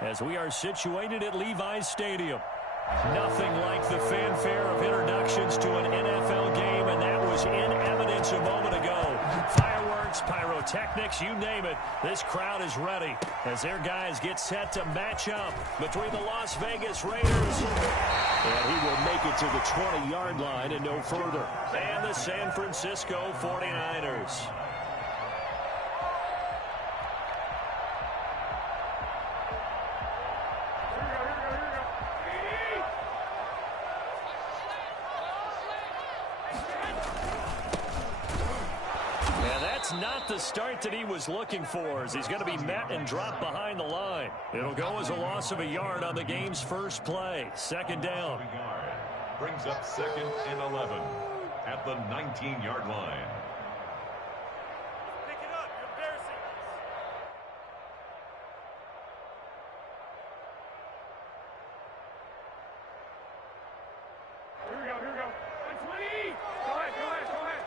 as we are situated at Levi's Stadium. Nothing like the fanfare of introductions to an NFL game, and that was in evidence a moment ago. Fireworks, pyrotechnics, you name it. This crowd is ready as their guys get set to match up between the Las Vegas Raiders. And he will make it to the 20-yard line and no further. And the San Francisco 49ers. Not the start that he was looking for, as he's going to be met and dropped behind the line. It'll go as a loss of a yard on the game's first play. Second down. Brings up 2nd and 11 at the 19-yard line. Pick it up. You're embarrassing us. Here we go. 120. Go ahead.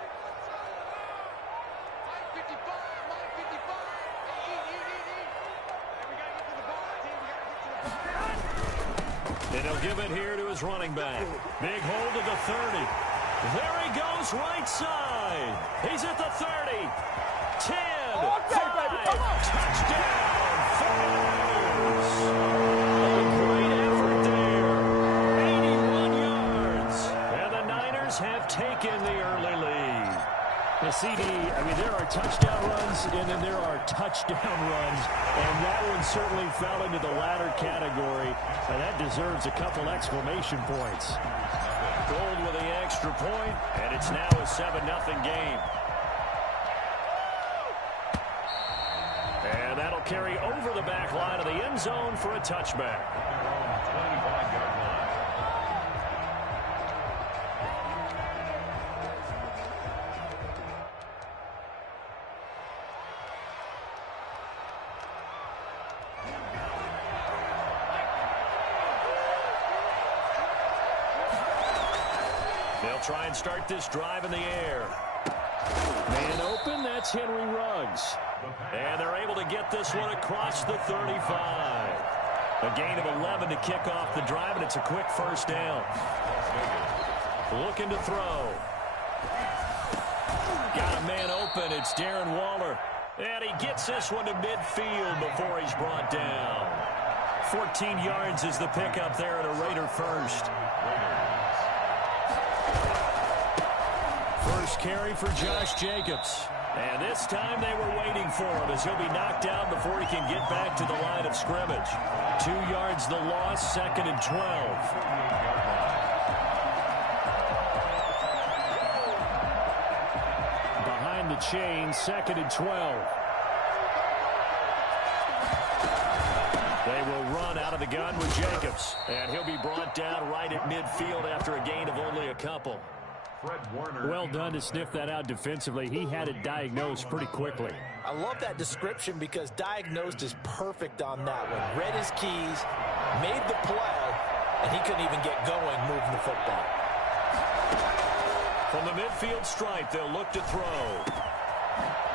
And he'll give it here to his running back. Big hold of the 30. There he goes, right side. He's at the 30. 10. 5. Touchdown. 49ers. A great effort there. 81 yards. And the Niners have taken the early lead. The CD, there are touchdown runs, and then there are touchdown runs, and that one certainly fell into the latter category, and that deserves a couple exclamation points. Gold with the extra point, and it's now a 7-0 game. And that'll carry over the back line of the end zone for a touchback. 25-yard line. They'll try and start this drive in the air. Man open, that's Henry Ruggs. And they're able to get this one across the 35. A gain of 11 to kick off the drive, and it's a quick first down. Looking to throw. Got a man open, it's Darren Waller. And he gets this one to midfield before he's brought down. 14 yards is the pickup there at a Raider first. First carry for Josh Jacobs. And this time they were waiting for him as he'll be knocked out before he can get back to the line of scrimmage. 2 yards the loss, 2nd and 12. Behind the chain, 2nd and 12. They will run out of the gun with Jacobs. And he'll be brought down right at midfield after a gain of only a couple. Well done to sniff that out defensively. He had it diagnosed pretty quickly. I love that description because diagnosed is perfect on that one. Read his keys, made the play, and he couldn't even get going moving the football. From the midfield stripe, they'll look to throw.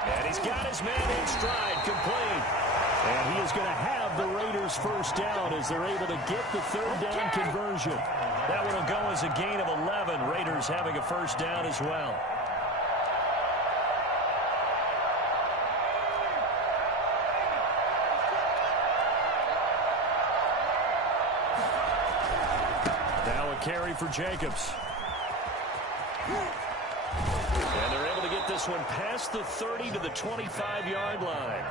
And he's got his man in stride, complete. And he is going to have the Raiders first down as they're able to get the third down conversion. That one will go as a gain of 11. Raiders having a first down as well. Now a carry for Jacobs. And they're able to get this one past the 30 to the 25-yard line.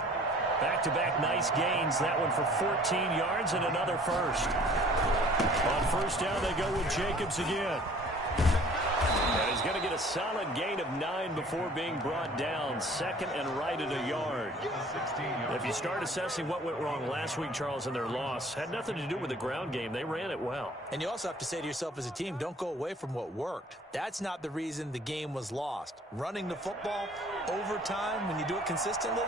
Back-to-back nice gains. That one for 14 yards and another first. On first down, they go with Jacobs again. And he's going to get a solid gain of 9 before being brought down. 2nd and right at a yard. If you start assessing what went wrong last week, Charles, in their loss, had nothing to do with the ground game. They ran it well. And you also have to say to yourself as a team, don't go away from what worked. That's not the reason the game was lost. Running the football over time, when you do it consistently,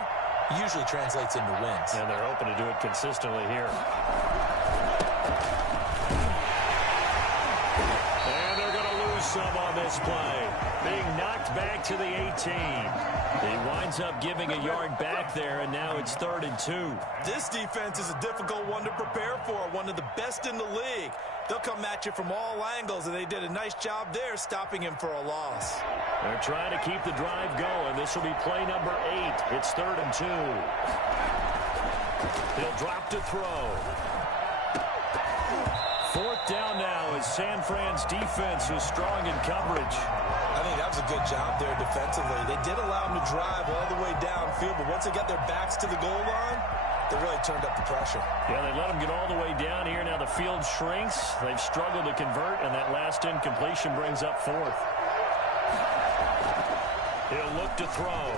usually translates into wins. And they're hoping to do it consistently here. some on this play. Being knocked back to the 18. He winds up giving a yard back there, and now it's 3rd and 2. This defense is a difficult one to prepare for, one of the best in the league. They'll come at you from all angles, and they did a nice job there stopping him for a loss. They're trying to keep the drive going. This will be play number 8. It's 3rd and 2. He'll drop to throw. 4th down now as San Fran's defense is strong in coverage. I think that was a good job there defensively. They did allow them to drive all the way downfield, but once they got their backs to the goal line, they really turned up the pressure. Yeah, they let them get all the way down here. Now the field shrinks. They've struggled to convert, and that last incompletion brings up 4th. He'll look to throw.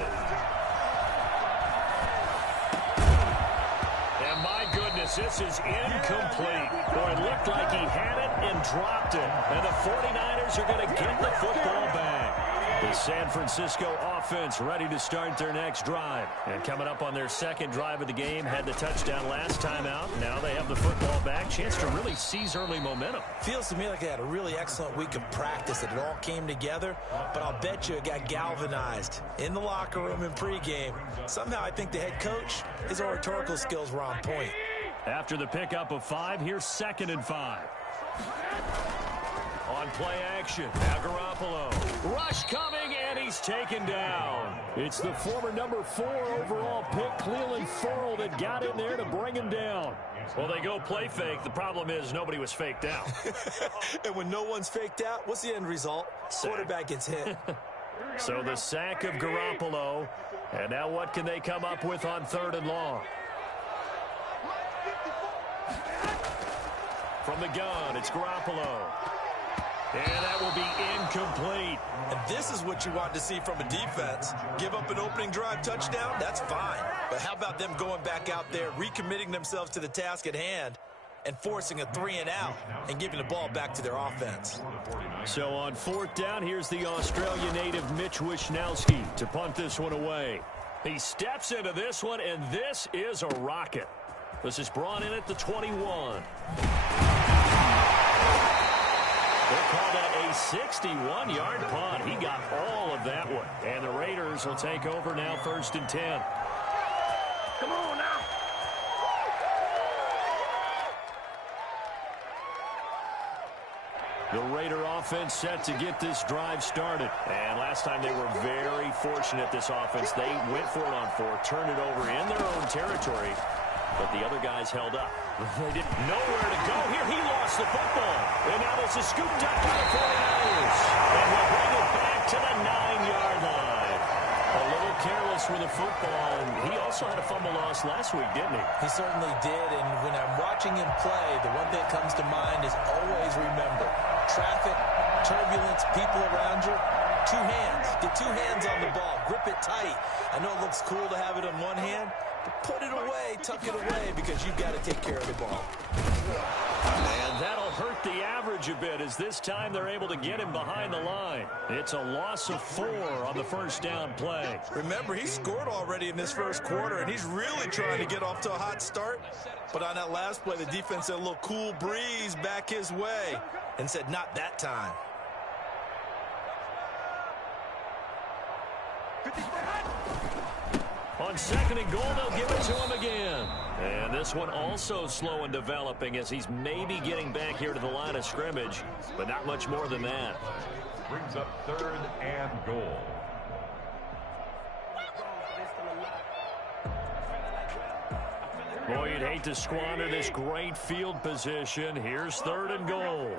And my goodness, this is incomplete. Boy, it looked like he had it and dropped it. And the 49ers are going to get the football back. The San Francisco offense ready to start their next drive. And coming up on their second drive of the game, had the touchdown last time out. Now they have the football back. Chance to really seize early momentum. Feels to me like they had a really excellent week of practice, that it all came together. But I'll bet you it got galvanized in the locker room in pregame. Somehow I think the head coach, his oratorical skills were on point. After the pickup of 5, here's 2nd and 5. On play action, now Garoppolo. Rush coming, and he's taken down. It's the former number 4 overall pick, Clelin Ferrell, that got in there to bring him down. Well, they go play fake. The problem is nobody was faked out. And when no one's faked out, what's the end result? Quarterback gets hit. So the sack of Garoppolo. And now what can they come up with on 3rd and long? From the gun, it's Garoppolo. And that will be incomplete. And this is what you want to see from a defense. Give up an opening drive touchdown, that's fine. But how about them going back out there, recommitting themselves to the task at hand, and forcing a 3-and-out and giving the ball back to their offense. So on 4th down, here's the Australia native Mitch Wishnowsky to punt this one away. He steps into this one, and this is a rocket. This is brought in at the 21. They'll call that a 61-yard punt. He got all of that one. And the Raiders will take over now, 1st and 10. Come on now. The Raider offense set to get this drive started. And last time they were very fortunate, this offense. They went for it on 4, turned it over in their own territory, but the other guys held up. They didn't know where to go. Here he lost the football. And now this is scooped up by the 49ers. And we'll bring it back to the 9-yard line. A little careless with the football. And he also had a fumble loss last week, didn't he? He certainly did. And when I'm watching him play, the one thing that comes to mind is always remember, traffic, turbulence, people around you, 2 hands. Get 2 hands on the ball. Grip it tight. I know it looks cool to have it on one hand, but put it away, tuck it away, because you've got to take care of the ball. And that'll hurt the average a bit, as this time they're able to get him behind the line. It's a loss of 4 on the 1st down play. Remember, he scored already in this first quarter, and he's really trying to get off to a hot start. But on that last play, the defense had a little cool breeze back his way and said, not that time. On 2nd and goal, they'll give it to him again. And this one also slow in developing, as he's maybe getting back here to the line of scrimmage, but not much more than that. Brings up 3rd and goal. Boy, you'd hate to squander this great field position. Here's 3rd and goal.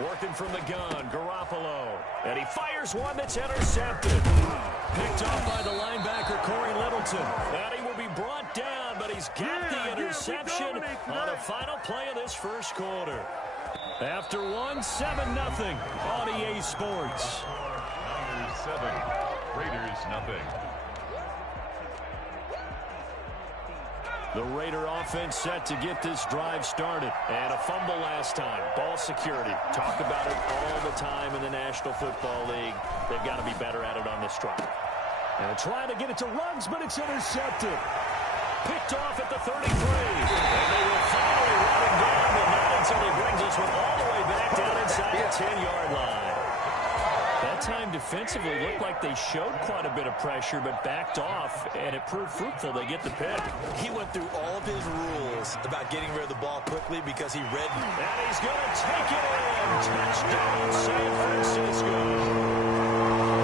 Working from the gun, Garoppolo. And he fires one that's intercepted. Picked off by the linebacker, Corey Littleton. And he will be brought down, but he's got the interception on the final play of this first quarter. After 1, 7-0 on EA Sports. Niners 7, Raiders nothing. The Raider offense set to get this drive started. And a fumble last time. Ball security. Talk about it all the time in the National Football League. They've got to be better at it on this drive. And trying to get it to Ruggs, but it's intercepted. Picked off at the 33. And they will finally run it down, but not until he brings us one all the way back down inside the 10-yard line. That time defensively looked like they showed quite a bit of pressure but backed off, and it proved fruitful. They get the pick. He went through all of his rules about getting rid of the ball quickly because he read. And he's going to take it in. Touchdown, San Francisco.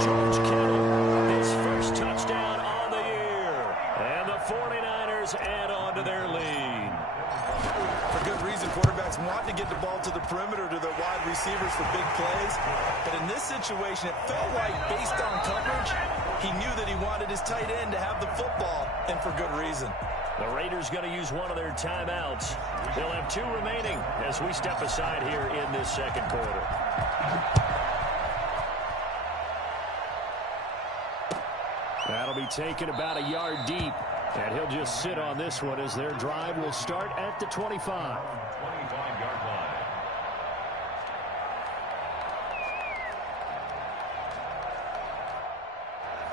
George Kittle, his first touchdown on the year. And the 49ers add on to their lead. For good reason, quarterbacks want to get the ball to the perimeter to their wide receivers for big plays. But in this situation, it felt like based on coverage, he knew that he wanted his tight end to have the football, and for good reason. The Raiders going to use one of their timeouts. They'll have 2 remaining as we step aside here in this second quarter. That'll be taken about a yard deep. And he'll just sit on this one as their drive will start at the 25. 25-yard line.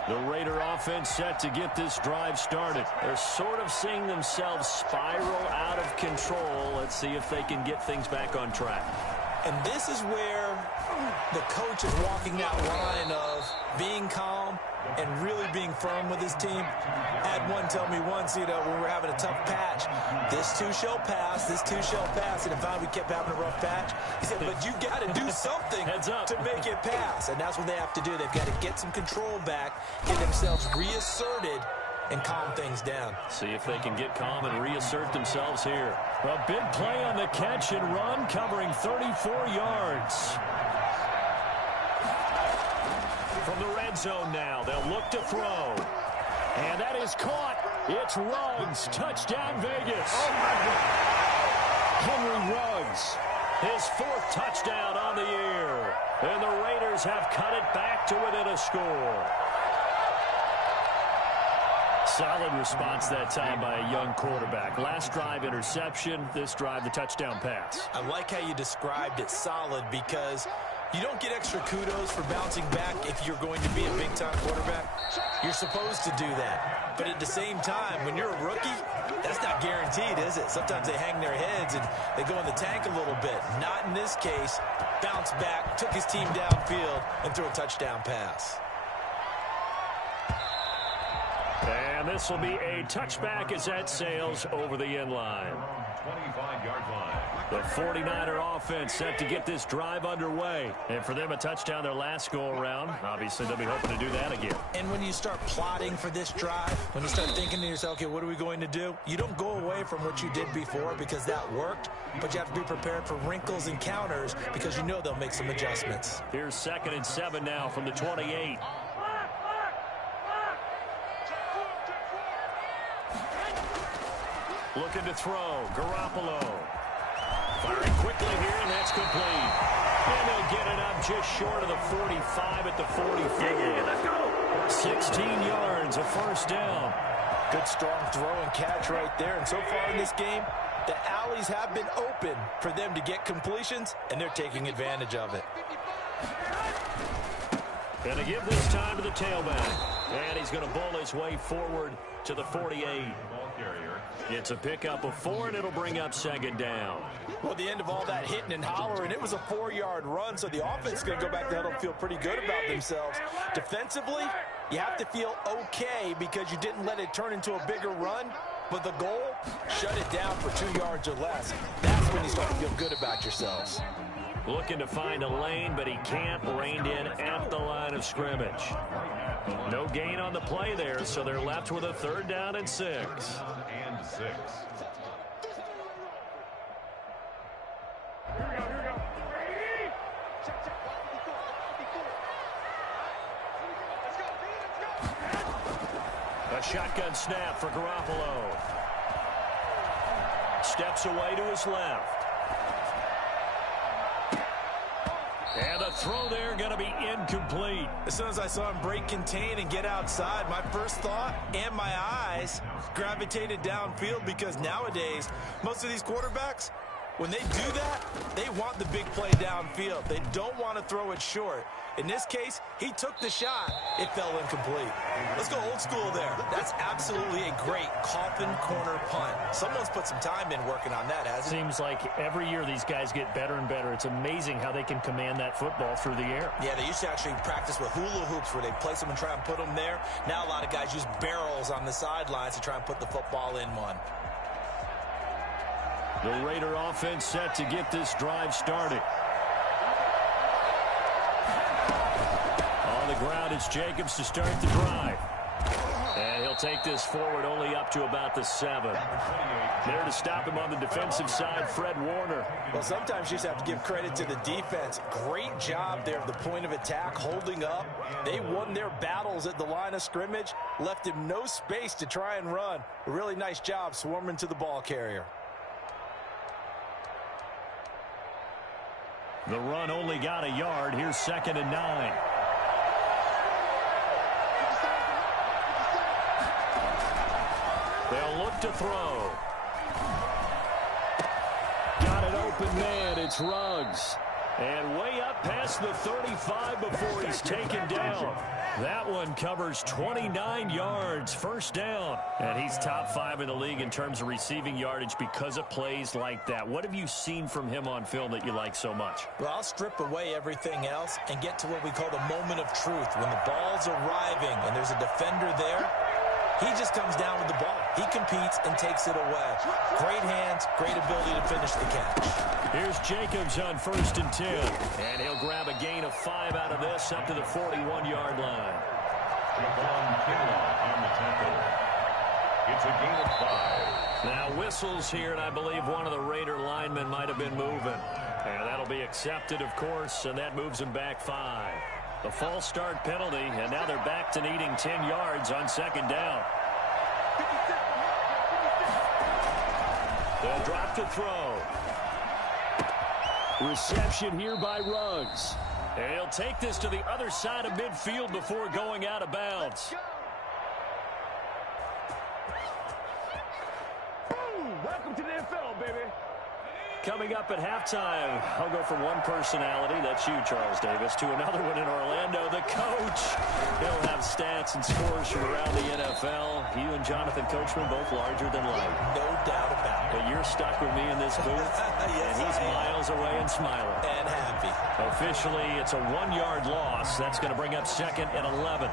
The Raider offense set to get this drive started. They're sort of seeing themselves spiral out of control. Let's see if they can get things back on track. And this is where the coach is walking that line of being calm and really being firm with his team. I had one tell me once, when we were having a tough patch, this too shall pass, this too shall pass. And if we kept having a rough patch, he said, but you got to do something to make it pass. And that's what they have to do. They've got to get some control back, get themselves reasserted, and calm things down. See if they can get calm and reassert themselves here. A big play on the catch and run, covering 34 yards. From the red zone now, they'll look to throw. And that is caught. It's Ruggs. Touchdown, Vegas. Oh, my God. Henry Ruggs, his 4th touchdown on the year. And the Raiders have cut it back to within a score. Solid response that time by a young quarterback. Last drive, interception. This drive, the touchdown pass. I like how you described it, solid, because you don't get extra kudos for bouncing back if you're going to be a big-time quarterback. You're supposed to do that. But at the same time, when you're a rookie, that's not guaranteed, is it? Sometimes they hang their heads and they go in the tank a little bit. Not in this case. Bounced back, took his team downfield, and threw a touchdown pass. And this will be a touchback as that sails over the end line. 25-yard line. The 49er offense set to get this drive underway. And for them, a touchdown their last go-around. Obviously, they'll be hoping to do that again. And when you start plotting for this drive, when you start thinking to yourself, okay, what are we going to do? You don't go away from what you did before because that worked, but you have to be prepared for wrinkles and counters because you know they'll make some adjustments. Here's 2nd and 7 now from the 28. Looking to throw. Garoppolo. Firing quickly here, and that's complete. And they'll get it up just short of the 45 at the 44. Yeah, let's go. 16 yards, a first down. Good strong throw and catch right there. And so far in this game, the alleys have been open for them to get completions, and they're taking advantage of it. And to give this time to the tailback. And he's going to bowl his way forward to the 48. Ball carrier. It's a pickup of 4, and it'll bring up 2nd down. Well, at the end of all that hitting and hollering, it was a 4-yard run, so the offense is going to go back to huddle and feel pretty good about themselves. Defensively, you have to feel okay because you didn't let it turn into a bigger run, but the goal, shut it down for 2 yards or less. That's when you start to feel good about yourselves. Looking to find a lane, but he can't. Reined in at the line of scrimmage. No gain on the play there, so they're left with a 3rd down and 6. And 6. A shotgun snap for Garoppolo. Steps away to his left. And the throw there going to be incomplete. As soon as I saw him break contain and get outside, my first thought and my eyes gravitated downfield because nowadays, most of these quarterbacks, When they do that, they want the big play downfield. They don't want to throw it short. In this case, he took the shot. It fell incomplete. Let's go old school there. That's absolutely a great coffin corner punt. Someone's put some time in working on that, hasn't it? Seems like every year these guys get better and better. It's amazing how they can command that football through the air. Yeah, they used to actually practice with hula hoops where they place them and try and put them there. Now a lot of guys use barrels on the sidelines to try and put the football in one. The Raider offense set to get this drive started. On the ground, it's Jacobs to start the drive. And he'll take this forward only up to about the 7. There to stop him on the defensive side, Fred Warner. Well, sometimes you just have to give credit to the defense. Great job there at the point of attack, holding up. They won their battles at the line of scrimmage, left him no space to try and run. A really nice job swarming to the ball carrier. The run only got a yard. Here's 2nd and 9. They'll look to throw. Got an open man. It's Ruggs. And way up past the 35 before he's taken down. That one covers 29 yards, first down. And he's top 5 in the league in terms of receiving yardage because of plays like that. What have you seen from him on film that you like so much? Well, I'll strip away everything else and get to what we call the moment of truth. When the ball's arriving and there's a defender there, he just comes down with the ball. He competes and takes it away. Great hands, great ability to finish the catch. Here's Jacobs on 1st and 10. And he'll grab a gain of 5 out of this up to the 41-yard line. Javon Kinlaw on the tackle. It's a gain of 5. Now whistles here, and I believe one of the Raider linemen might have been moving. And that'll be accepted, of course, and that moves him back 5. The false start penalty, and now they're back to needing 10 yards on 2nd down. They'll drop to throw. Reception here by Ruggs. And he'll take this to the other side of midfield before going out of bounds. Welcome to the NFL, baby. Coming up at halftime, I'll go from one personality, that's you, Charles Davis, to another one in Orlando, the coach. He'll have stats and scores from around the NFL. You and Jonathan Coachman, both larger than life. No doubt about it. But you're stuck with me in this booth, Yes, and he's I am. miles away and smiling. And happy. Officially, it's a 1-yard loss. That's going to bring up 2nd and 11.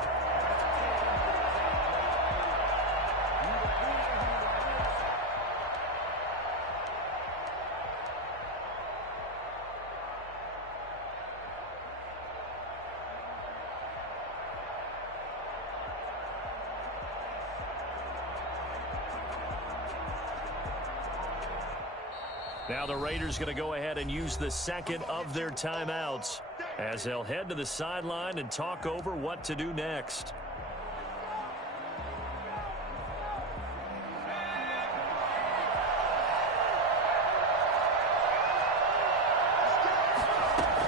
Now the Raiders going to go ahead and use the 2nd of their timeouts as they'll head to the sideline and talk over what to do next.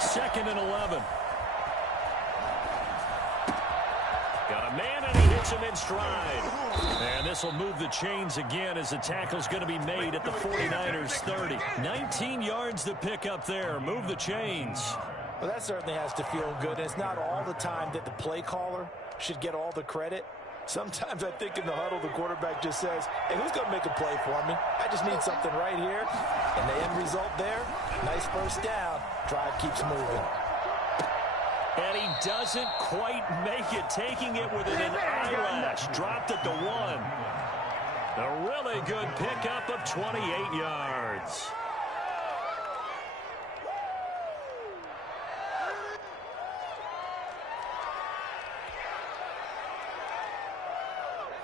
Second and 11. Got a man and he hits him in stride. And this will move the chains again as the tackle's going to be made at the 49ers 30. 19 yards to pick up there. Move the chains. Well, that certainly has to feel good. It's not all the time that the play caller should get all the credit. Sometimes I think in the huddle, the quarterback just says, hey, who's going to make a play for me? I just need something right here. And the end result there, nice first down. Drive keeps moving. And he doesn't quite make it, taking it within an eyelash. Dropped at the 1. A really good pickup of 28 yards.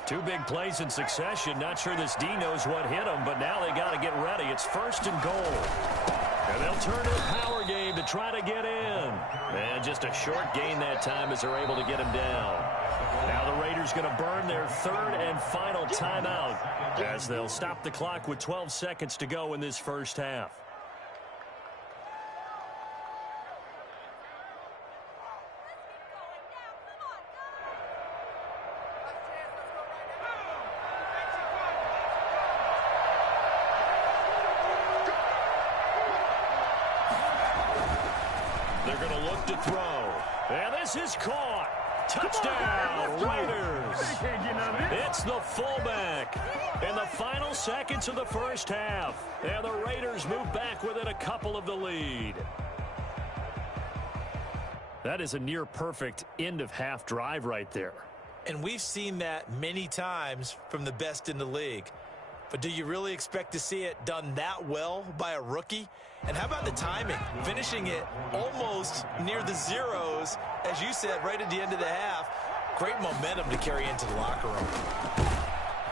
Two big plays in succession. Not sure this D knows what hit him, but now they got to get ready. It's 1st and goal. And they'll turn to the power game to try to get in. And just a short gain that time as they're able to get him down. Now the Raiders going to burn their 3rd and final timeout as they'll stop the clock with 12 seconds to go in this first half. He'll look to throw. And this is caught. Touchdown, Raiders. It's the fullback in the final seconds of the first half. And the Raiders move back within a couple of the lead. That is a near-perfect end-of-half drive right there. And we've seen that many times from the best in the league. But do you really expect to see it done that well by a rookie? And how about the timing? Finishing it almost near the zeros, as you said, right at the end of the half. Great momentum to carry into the locker room.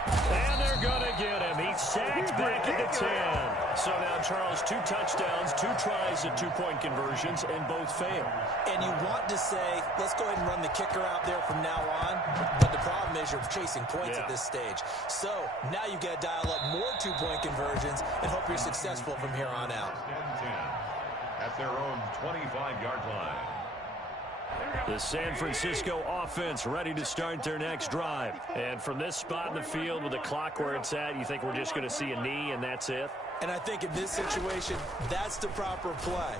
And they're going to get him. He's sacked back at the 10. So now, Charles, 2 touchdowns, 2 tries at 2-point conversions, and both fail. And you want to say, let's go ahead and run the kicker out there from now on. But the problem is you're chasing points at this stage. So now you've got to dial up more 2-point conversions and hope you're successful from here on out. At their own 25-yard line. The San Francisco offense ready to start their next drive. And from this spot in the field with the clock where it's at, you think we're just going to see a knee and that's it? And I think in this situation, that's the proper play.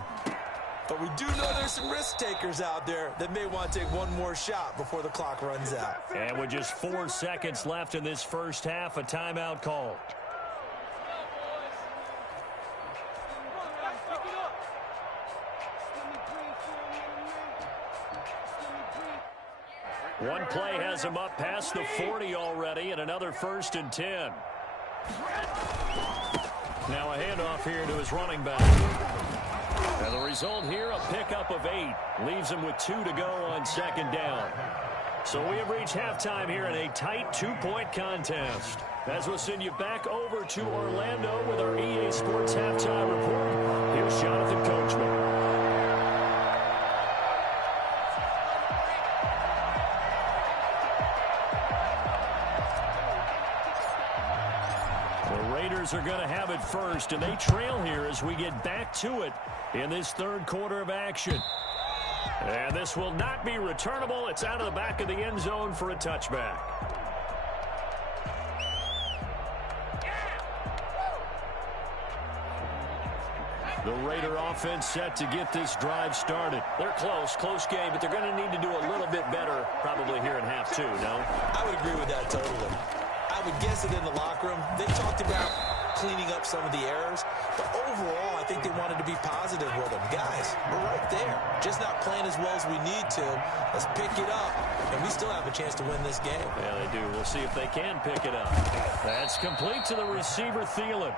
But we do know there's some risk takers out there that may want to take one more shot before the clock runs out. And with just 4 seconds left in this first half, a timeout called. One play has him up past the 40 already, and another 1st and 10. Now a handoff here to his running back. And the result here, a pickup of 8. Leaves him with 2 to go on 2nd down. So we have reached halftime here in a tight 2-point contest. As we'll send you back over to Orlando with our EA Sports Halftime Report, here's Jonathan Coachman. Are going to have it first, and they trail here as we get back to it in this 3rd quarter of action. And this will not be returnable. It's out of the back of the end zone for a touchback. The Raider offense set to get this drive started. They're close game, but they're going to need to do a little bit better probably here in half 2, no? I would agree with that totally. I would guess that in the locker room, they talked about cleaning up some of the errors, but overall, I think they wanted to be positive with them. Guys, we're right there. Just not playing as well as we need to. Let's pick it up, and we still have a chance to win this game. Yeah, they do. We'll see if they can pick it up. That's complete to the receiver, Thielen.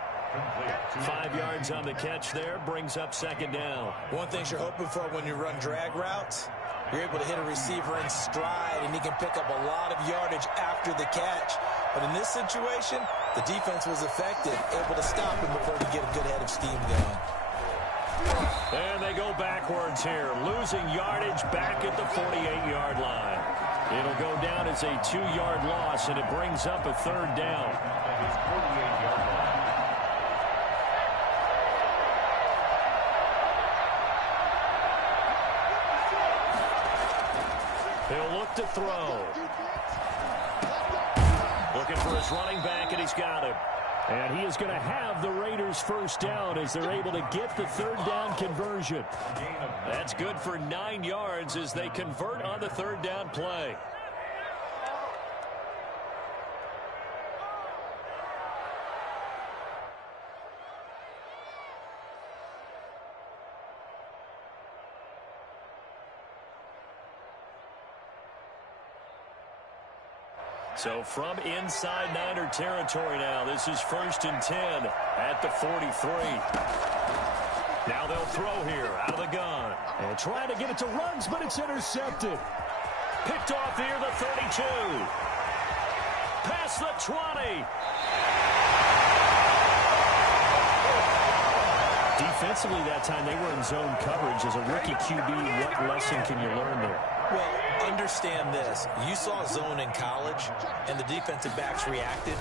5 yards on the catch there, brings up 2nd down. One thing you're hoping for when you run drag routes, you're able to hit a receiver in stride, and he can pick up a lot of yardage after the catch. But in this situation, the defense was effective, able to stop him before he get a good head of steam going. And they go backwards here, losing yardage back at the 48-yard line. It'll go down as a 2-yard loss, and it brings up a 3rd down. His 48-yard line. He'll look to throw. Looking for his running back, and he's got him. And he is going to have the Raiders' 1st down as they're able to get the 3rd down conversion. That's good for 9 yards as they convert on the 3rd down play. So from inside Niner territory now, this is 1st and 10 at the 43. Now they'll throw here out of the gun. And try to get it to Ruggs, but it's intercepted. Picked off here, the 32. Past the 20. Defensively that time, they were in zone coverage. As a rookie QB, what lesson can you learn there? Well, understand this. You saw zone in college, and the defensive backs reacted,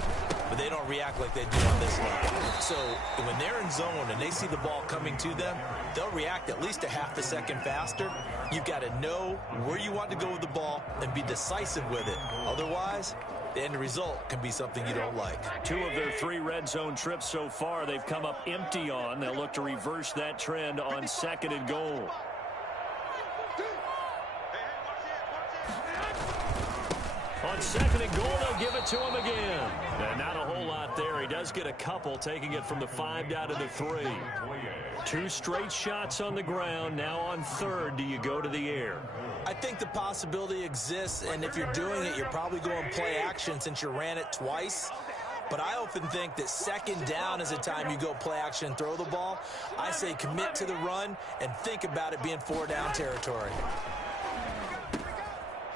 but they don't react like they do on this level. So when they're in zone and they see the ball coming to them, they'll react at least a half a second faster. You've got to know where you want to go with the ball and be decisive with it. Otherwise, the end result can be something you don't like. 2 of their 3 red zone trips so far, they've come up empty on. They'll look to reverse that trend on 2nd and goal. On second and goal, they'll give it to him again. And not a whole lot there. He does get a couple, taking it from the 5 down to the 3. 2 straight shots on the ground. Now on third, do you go to the air? I think the possibility exists, and if you're doing it, you're probably going play action since you ran it twice. But I often think that second down is a time you go play action and throw the ball. I say commit to the run and think about it being 4 down territory.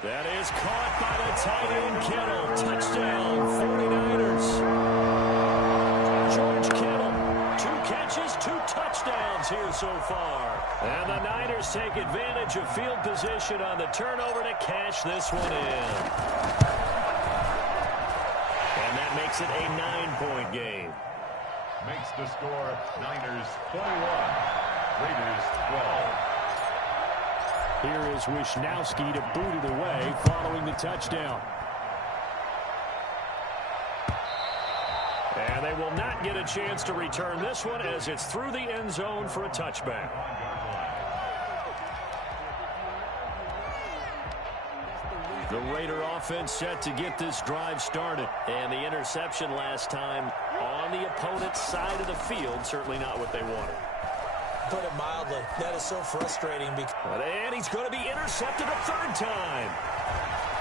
That is caught by the tight end, Kittle. Touchdown, 49ers. George Kittle, 2 catches, 2 touchdowns here so far. And the Niners take advantage of field position on the turnover to cash this one in. And that makes it a 9-point game. Makes the score Niners 21, Raiders 12. Here is Wisnowski to boot it away following the touchdown. And they will not get a chance to return this one as it's through the end zone for a touchback. The Raider offense set to get this drive started. And the interception last time on the opponent's side of the field, certainly not what they wanted. Put it mildly, that is so frustrating. And he's going to be intercepted a 3rd time.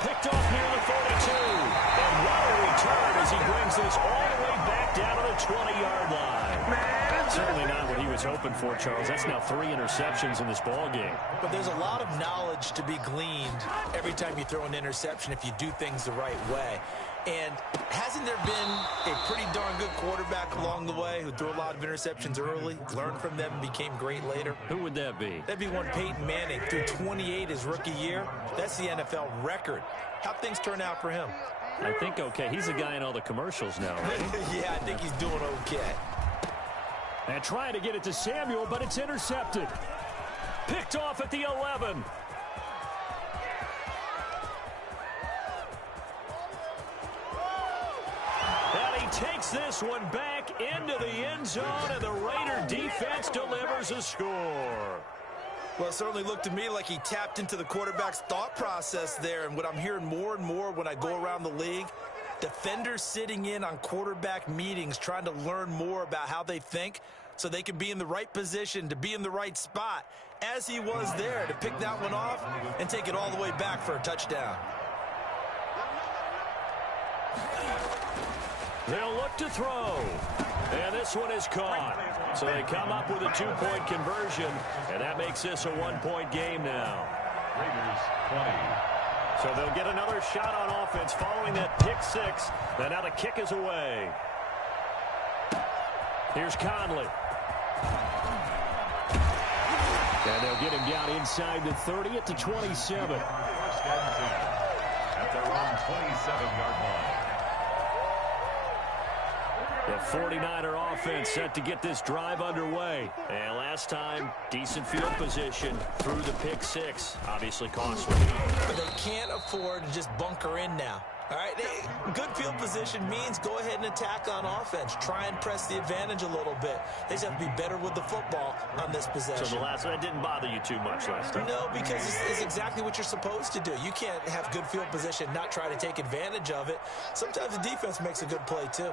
Picked off near the 42. And what a return as he brings this all the way back down to the 20-yard line. Certainly not what he was hoping for, Charles. That's now 3 interceptions in this ball game. But there's a lot of knowledge to be gleaned every time you throw an interception if you do things the right way. And hasn't there been a pretty darn good quarterback along the way who threw a lot of interceptions early, learned from them, and became great later? Who would that be? That'd be one Peyton Manning, threw 28 his rookie year. That's the NFL record. How'd things turn out for him? I think okay. He's a guy in all the commercials now, right? Yeah, I think he's doing okay. And trying to get it to Samuel, but it's intercepted. Picked off at the 11. And he takes this one back into the end zone, and the Raider defense delivers a score. Well, it certainly looked to me like he tapped into the quarterback's thought process there. And what I'm hearing more and more when I go around the league, defenders sitting in on quarterback meetings trying to learn more about how they think so they can be in the right position to be in the right spot, as he was there to pick that one off and take it all the way back for a touchdown. They'll look to throw. And this one is caught. So they come up with a 2-point conversion, and that makes this a 1-point game now. Raiders 20. So they'll get another shot on offense following that pick 6. And now the kick is away. Here's Conley. And they'll get him down inside the 30 at the 27. First and 10 at their own 27-yard line. The 49er offense set to get this drive underway. And last time, decent field position through the pick 6. Obviously costly. But they can't afford to just bunker in now. All right, good field position means go ahead and attack on offense. Try and press the advantage a little bit. They just have to be better with the football on this possession. So the last one didn't bother you too much last time? No, because it's exactly what you're supposed to do. You can't have good field position, not try to take advantage of it. Sometimes the defense makes a good play, too.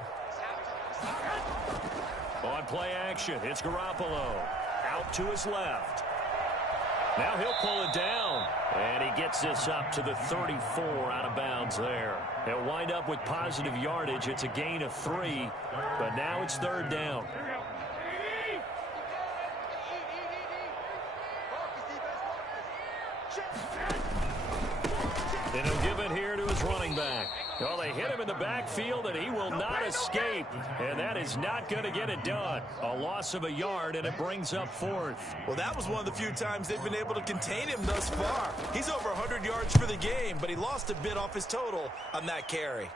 On play action, it's Garoppolo. Out to his left. Now he'll pull it down. And he gets this up to the 34 out of bounds there. He'll wind up with positive yardage. It's a gain of 3, but now it's 3rd down. And he'll give it here to his running back. Well, they hit him in the backfield, and he will not escape. And that is not going to get it done. A loss of a yard, and it brings up 4th. Well, that was one of the few times they've been able to contain him thus far. He's over 100 yards for the game, but he lost a bit off his total on that carry.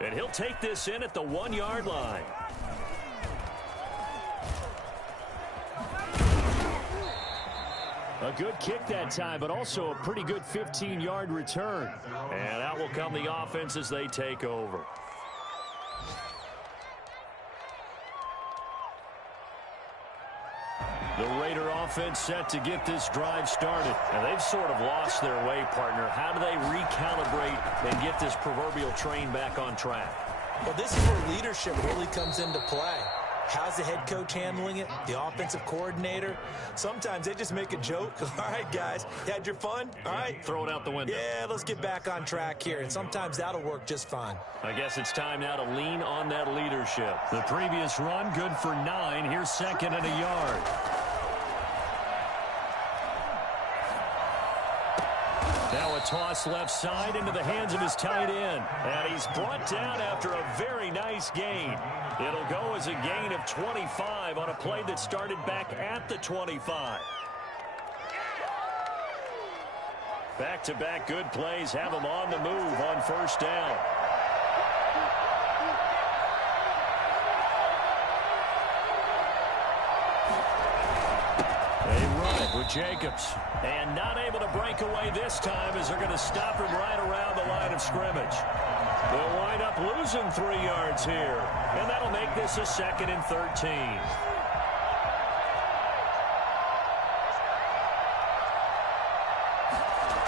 And he'll take this in at the 1-yard line. A good kick that time, but also a pretty good 15-yard return. And out will come the offense as they take over. The Raider offense set to get this drive started. And they've sort of lost their way, partner. How do they recalibrate and get this proverbial train back on track? Well, this is where leadership really comes into play. How's the head coach handling it? The offensive coordinator? Sometimes they just make a joke. All right, guys, you had your fun? All right. Throw it out the window. Yeah, let's get back on track here. And sometimes that'll work just fine. I guess it's time now to lean on that leadership. The previous run, good for 9. Here's 2nd and a yard. Now a toss left side into the hands of his tight end. And he's brought down after a very nice gain. It'll go as a gain of 25 on a play that started back at the 25. Back-to-back good plays have him on the move on first down. They run it with Jacobs. And not able to break away this time as they're going to stop him right around the line of scrimmage. They'll wind up losing 3 yards here. And that'll make this a 2nd and 13.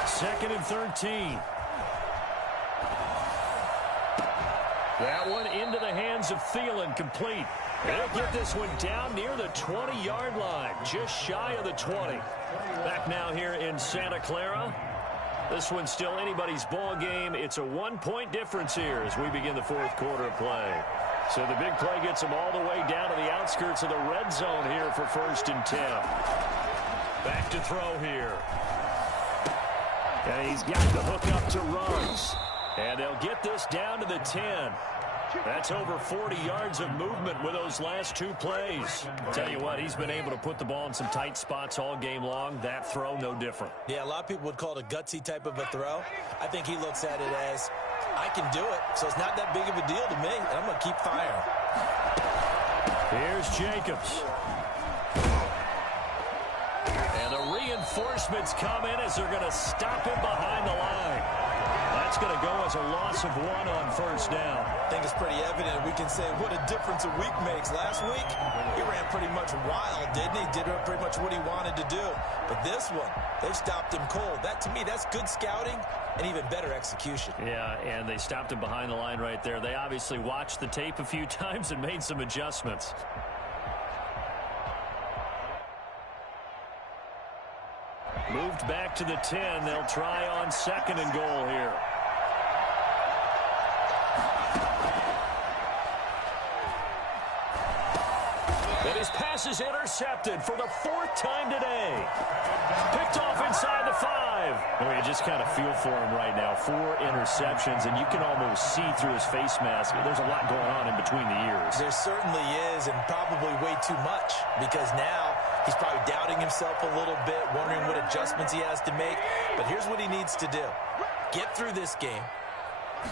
Second and 13. That one into the hands of Thielen, complete. They'll get this one down near the 20-yard line, just shy of the 20. Back now here in Santa Clara. This one's still anybody's ball game. It's a 1-point difference here as we begin the 4th quarter of play. So the big play gets them all the way down to the outskirts of the red zone here for 1st and 10. Back to throw here. And he's got the hook up to Ruggs. And they'll get this down to the 10. That's over 40 yards of movement with those last 2 plays. Tell you what, he's been able to put the ball in some tight spots all game long. That throw, no different. Yeah, a lot of people would call it a gutsy type of a throw. I think he looks at it as, I can do it, so it's not that big of a deal to me, and I'm going to keep firing. Here's Jacobs. And the reinforcements come in as they're going to stop him behind the line. That's going to go as a loss of 1 on first down. I think it's pretty evident. We can say what a difference a week makes. Last week, he ran pretty much wild, didn't he? Did pretty much what he wanted to do. But this one, they've stopped him cold. That, to me, that's good scouting and even better execution. Yeah, and they stopped him behind the line right there. They obviously watched the tape a few times and made some adjustments. Moved back to the 10. They'll try on 2nd and goal here. And his pass is intercepted for the 4th time today. Picked off inside the 5. I mean, you just kind of feel for him right now. 4 interceptions, and you can almost see through his face mask. There's a lot going on in between the ears. There certainly is, and probably way too much, because now he's probably doubting himself a little bit, wondering what adjustments he has to make. But here's what he needs to do. Get through this game.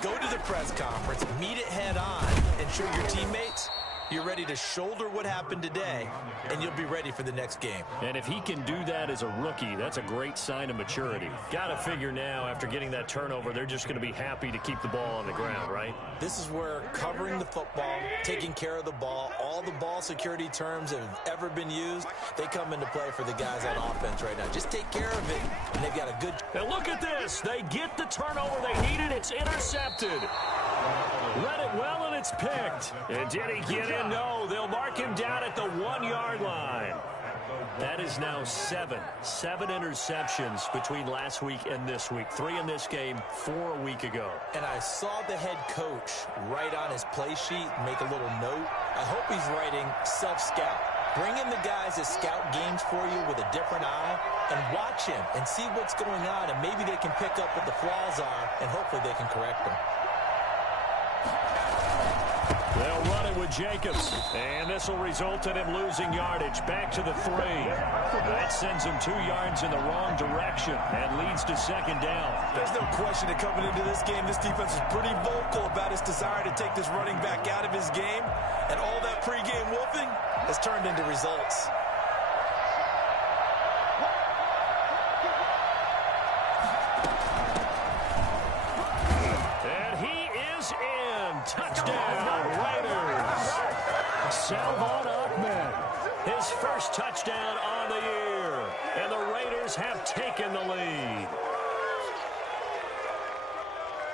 Go to the press conference, meet it head on, and show your teammates you're ready to shoulder what happened today, and you'll be ready for the next game. And if he can do that as a rookie, that's a great sign of maturity. Got to figure now, after getting that turnover, they're just going to be happy to keep the ball on the ground, right? This is where covering the football, taking care of the ball, all the ball security terms that have ever been used, they come into play for the guys on offense right now. Just take care of it, and they've got a good... And look at this. They get the turnover they needed. It's intercepted. Read it well, and it's picked. And did he get in? No, they'll mark him down at the 1-yard line. That is now 7 interceptions between last week and this week. 3 in this game, 4 a week ago. And I saw the head coach write on his play sheet, make a little note. I hope he's writing self-scout. Bring in the guys that scout games for you with a different eye and watch him and see what's going on, and maybe they can pick up what the flaws are, and hopefully they can correct them. They'll run it with Jacobs, and this will result in him losing yardage. Back to the 3. That sends him 2 yards in the wrong direction and leads to 2nd down. There's no question that coming into this game, this defense is pretty vocal about his desire to take this running back out of his game, and all that pregame wolfing has turned into results. Touchdown, Raiders. Salvon Ahmed. His first touchdown on the year. And the Raiders have taken the lead.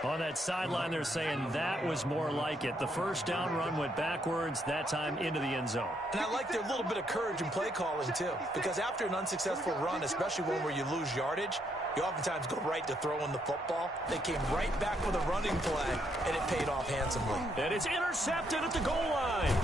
On that sideline, they're saying that was more like it. The first down run went backwards, that time into the end zone. And I like their little bit of courage in play calling, too. Because after an unsuccessful run, especially one where you lose yardage, you oftentimes go right to throwing the football. They came right back with a running play, and it paid off handsomely. And it's intercepted at the goal line.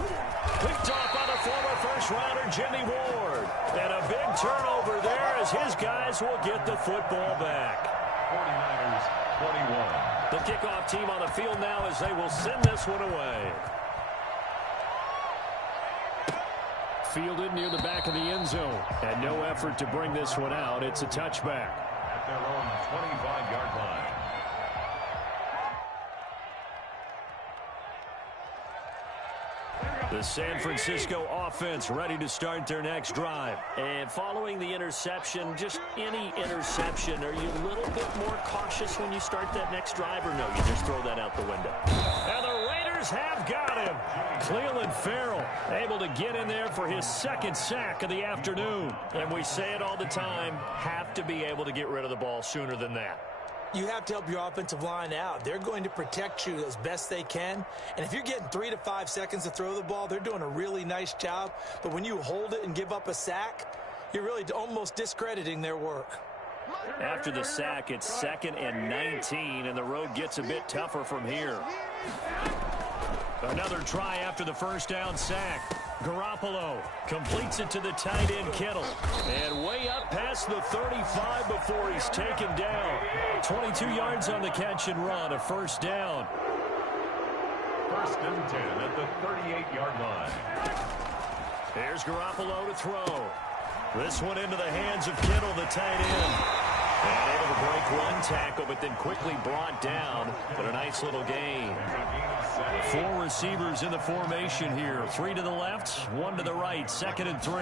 Picked off by the former first-rounder Jimmy Ward. And a big turnover there as his guys will get the football back. 49ers 21. The kickoff team on the field now as they will send this one away. Fielded near the back of the end zone. And no effort to bring this one out. It's a touchback. At their own 25-yard line. The San Francisco offense ready to start their next drive. And following the interception, just any interception, are you a little bit more cautious when you start that next drive, or no, you just throw that out the window? And the Raiders have got him. Clelin Ferrell able to get in there for his second sack of the afternoon. And we say it all the time, have to be able to get rid of the ball sooner than that. You have to help your offensive line out. They're going to protect you as best they can. And if you're getting 3 to 5 seconds to throw the ball, they're doing a really nice job. But when you hold it and give up a sack, you're really almost discrediting their work. After the sack, it's 2nd and 19, and the road gets a bit tougher from here. Another try after the first down sack. Garoppolo completes it to the tight end Kittle. And way up past the 35 before he's taken down. 22 yards on the catch and run, a first down. 1st and 10 at the 38-yard line. Here's Garoppolo to throw. This one into the hands of Kittle, the tight end. And able to break one tackle, but then quickly brought down. But a nice little gain. 4 receivers in the formation here. 3 to the left, 1 to the right. 2nd and 3.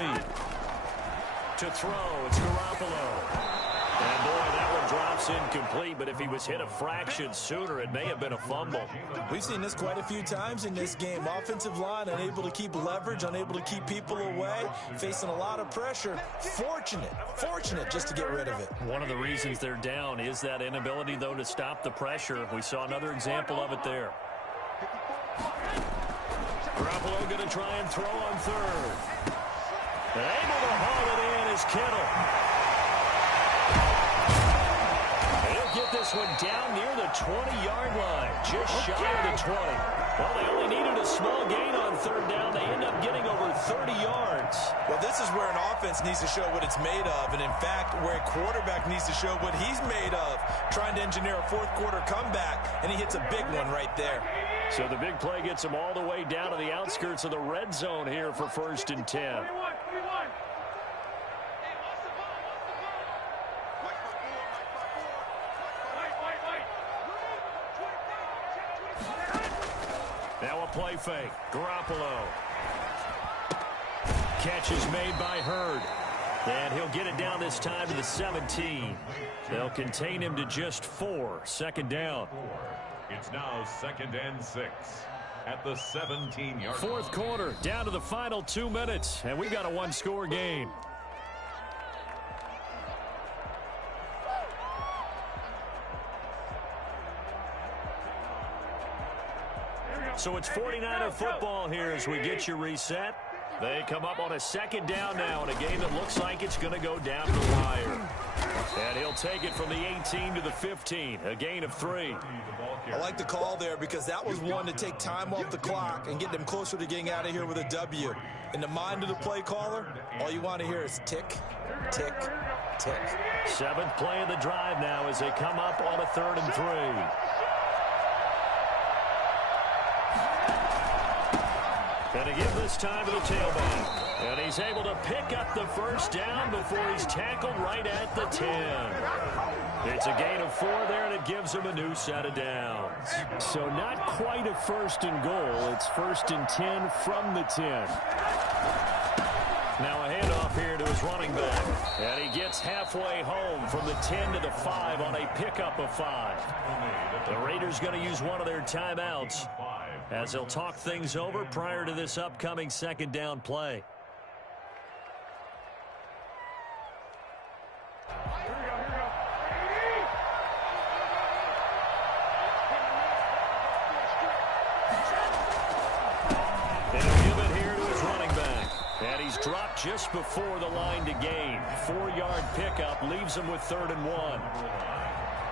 To throw, it's Garoppolo. And boy, that one drops incomplete, but if he was hit a fraction sooner, it may have been a fumble. We've seen this quite a few times in this game. Offensive line unable to keep leverage, unable to keep people away, facing a lot of pressure. Fortunate just to get rid of it. One of the reasons they're down is that inability, though, to stop the pressure. We saw another example of it there. Garoppolo going to try and throw on 3rd. And able to haul it in is Kittle. He'll get this one down near the 20-yard line, just shy of the 20. Well, they only needed a small gain on 3rd down. They end up getting over 30 yards. Well, this is where an offense needs to show what it's made of, and in fact, where a quarterback needs to show what he's made of, trying to engineer a 4th quarter comeback, and he hits a big one right there. So the big play gets him all the way down to the outskirts of the red zone here for 1st and 10. Now a play fake. Garoppolo. Catch is made by Hurd. And he'll get it down this time to the 17. They'll contain him to just 4. 2nd down. It's now 2nd and 6 at the 17-yard line. 4th quarter, down to the final 2 minutes, and we've got a 1-score game. So it's 49er football here as we get you reset. They come up on a 2nd down now in a game that looks like it's going to go down to the wire. And he'll take it from the 18 to the 15, a gain of 3. I like the call there because that was one to take time off the clock and get them closer to getting out of here with a W. In the mind of the play caller, all you want to hear is tick, tick, tick. 7th play of the drive now as they come up on a 3rd and 3. And to give this time to the tailback. And he's able to pick up the first down before he's tackled right at the 10. It's a gain of 4 there, and it gives him a new set of downs. So not quite a 1st and goal. It's 1st and 10 from the 10. Now a handoff here to his running back. And he gets halfway home from the 10 to the 5 on a pickup of 5. The Raiders going to use one of their timeouts as they'll talk things over prior to this upcoming 2nd down play. just before the line to gain. 4-yard pickup leaves them with 3rd and 1.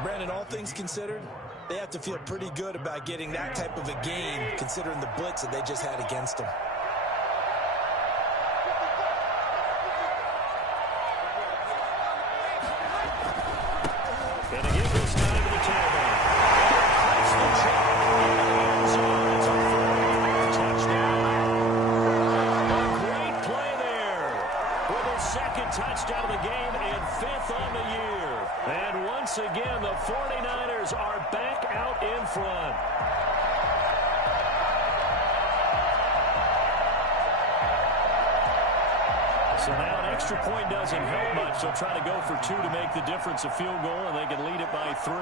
Brandon, all things considered, they have to feel pretty good about getting that type of a gain, considering the blitz that they just had against them. And again, this time to the tailback. That's the check. It's a 4-yard touchdown. A great play there. With his 2nd touchdown of the game and 5th on the year. And once again, the 49ers are back out in front. So now an extra point doesn't help much. They'll try to go for 2 to make the difference a field goal, and they can lead it by 3.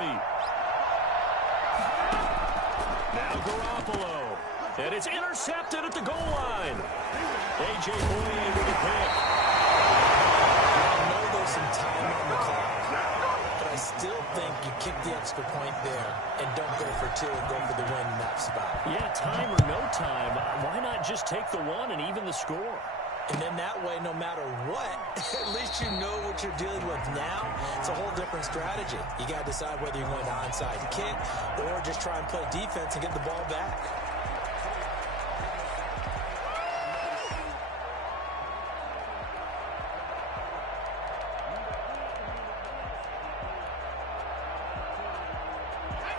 Now Garoppolo. And it's intercepted at the goal line. A.J. Bouye with a pick. I know there's some time on the clock, but I still think you kick the extra point there and don't go for 2 and go for the win in that spot. Yeah, time or no time. Why not just take the 1 and even the score? And then that way, no matter what, at least you know what you're dealing with now. It's a whole different strategy. You got to decide whether you're going to onside kick or just try and play defense and get the ball back.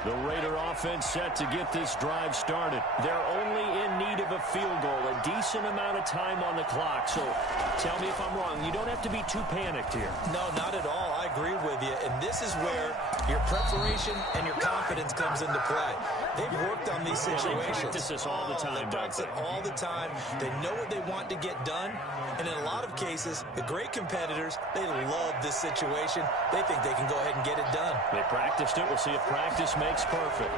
The Raider offense set to get this drive started. They're only in need of a field goal, a decent amount of time on the clock. So tell me if I'm wrong. You don't have to be too panicked here. No, not at all. I agree with you. And this is where your preparation and your confidence comes into play. They've worked on these situations. They practice this all the time, They practice it all the time. They know what they want to get done. And in a lot of cases, the great competitors, they love this situation. They think they can go ahead and get it done. They practiced it. We'll see if practice makes perfect.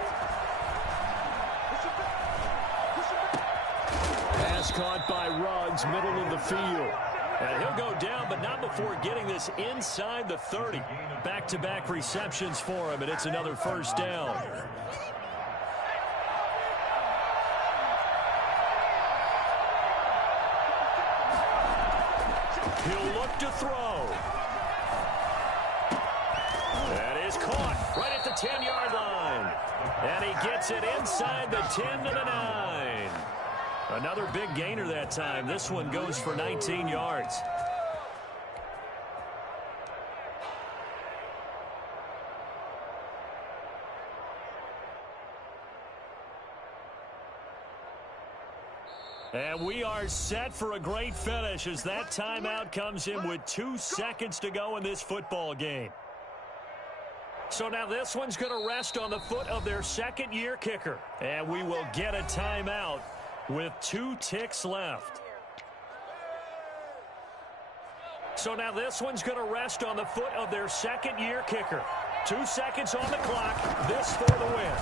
Pass caught by Ruggs, middle of the field. And he'll go down, but not before getting this inside the 30. Back-to-back receptions for him, and it's another first down. He'll look to throw. That is caught right at the 10-yard line. And he gets it inside the 10 to the 9. Another big gainer that time. This one goes for 19 yards. And we are set for a great finish as that timeout comes in with 2 seconds to go in this football game. So now this one's going to rest on the foot of their second-year kicker. And we will get a timeout with 2 ticks left. So now this one's going to rest on the foot of their second-year kicker. 2 seconds on the clock. This for the win.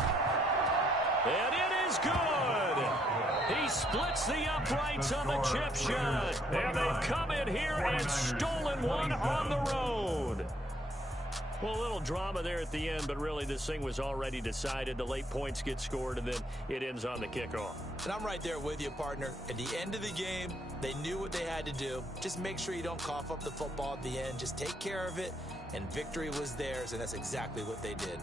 And it is good. He splits the uprights on the chip shot. And they've come in here and stolen one on the road. Well, a little drama there at the end, but really this thing was already decided. The late points get scored, and then it ends on the kickoff. And I'm right there with you, partner. At the end of the game, they knew what they had to do. Just make sure you don't cough up the football at the end. Just take care of it, and victory was theirs, and that's exactly what they did.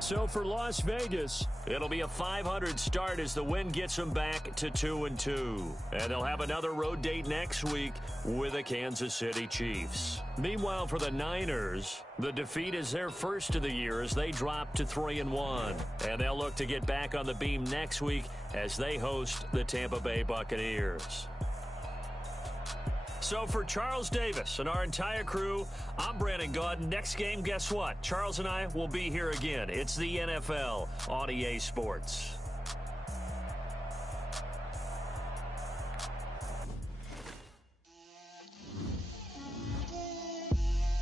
So for Las Vegas, it'll be a .500 start as the win gets them back to 2-2. And they'll have another road date next week with the Kansas City Chiefs. Meanwhile, for the Niners, the defeat is their first of the year as they drop to 3-1. And they'll look to get back on the beam next week as they host the Tampa Bay Buccaneers. So for Charles Davis and our entire crew, I'm Brandon Gaudin. Next game, guess what? Charles and I will be here again. It's the NFL on EA Sports.